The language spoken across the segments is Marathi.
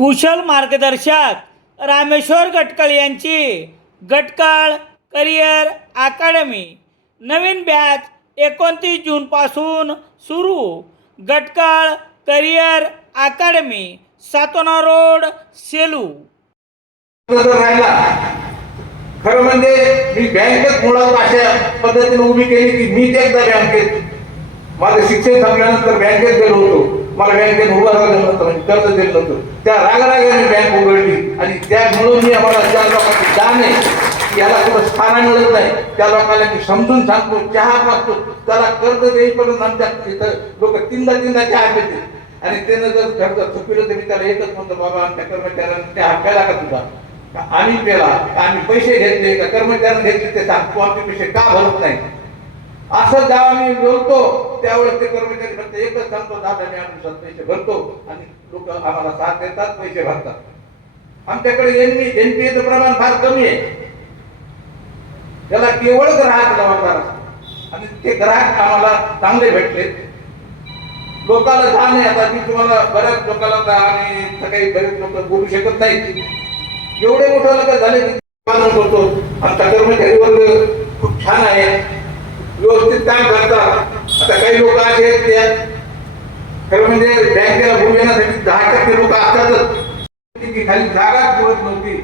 कुशल मार्गदर्शक रामेश्वर गटकळ यांची गटकळ करिअर अकॅडमी नवीन बॅच 29 जूनपासून सुरू. Gatkal career academy, Satona road, Selu. खरं म्हणजे मी बँकेत मुळात अशा पद्धतीने उभी केली की मी एकदा बँकेत माझं शिक्षण संपल्यानंतर बँकेत गेलो होतो. मला बँकेत उभं राहिलं नव्हतं, कर्ज दिलं नव्हतं. त्या रागारागाने बँक उघडली आणि त्यामुळं मी आम्हाला ज्या लोकांची जाण आहे याला कुठं स्थान मिळत नाही त्या लोकांना मी समजून सांगतो, चहा पाचतो. त्याला कर्ज देईपर्यंत आमच्या इथं लोक तीनदा चहा देते आणि त्यानं जर कर्ज चुकलं तर मी त्याला एकच म्हणतो, बाबा आमच्या कर्मचाऱ्यांना चहा प्याला का तुझा? आम्ही पेला, आम्ही पैसे घेतले का कर्मचाऱ्यांनी घेतले ते सांग, तू आमचे पैसे का भरत नाही? असं जेव्हा मी बोलतो त्यावेळेस ते कर्मचारी फक्त एकच सांगतो, दादा मी आम्ही पैसे भरतो आणि लोक आम्हाला साथ देतात, पैसे भरतात. आमच्याकडे एनपीएचं प्रमाण फार कमी आहे. त्याला केवळ ग्राहक जबाबदार असतात आणि ते ग्राहक आम्हाला चांगले भेटले. लोकांना जाण आहे. आता मी तुम्हाला बऱ्याच लोकांना आणि सगळे बरेच लोक बोलू शकत नाहीत. एवढे मोठे लोक झाले करतो. आमचा कर्मचारी वर्ग खूप छान आहे, व्यवस्थित काम करतात. आता काही लोक असे आहेत खरं म्हणजे बँकेला भूल येण्यासाठी 10% लोक असतातच की खाली जागाच पुरत नव्हती,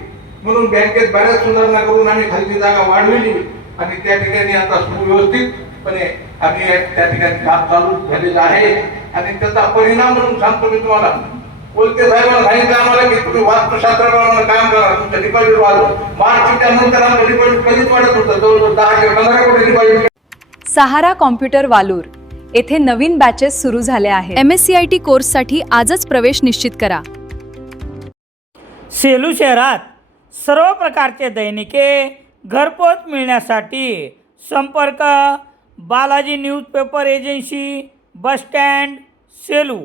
म्हणून बँकेत बऱ्याच सुधारणा करून आम्ही खालची जागा वाढवली आणि त्या ठिकाणी आता सुव्यवस्थितपणे आम्ही त्या ठिकाणी काम चालू झालेलं आहे. आणि त्याचा परिणाम म्हणून सांगतो मी तुम्हाला, कोलते साहेबांना सांगितलं आम्हाला की तुम्ही वास्तुशास्त्राप्रमाणे काम करा, तुमचं डिपॉझिट वाढव. मार्चच्या नंतर आमचं डिपॉझिट कधीच वाढत होतं, जवळजवळ 10 ते 15 कोटी डिपॉझिट. सहारा कॉम्प्युटर वालूर येथे नवीन बॅचेस सुरू झाले आहेत. MSCIT कोर्ससाठी आजच प्रवेश निश्चित करा. सेलू शहरात सर्व प्रकारचे दैनिके घरपोच मिळण्यासाठी संपर्क Balaji newspaper agency, bus stand, Selu.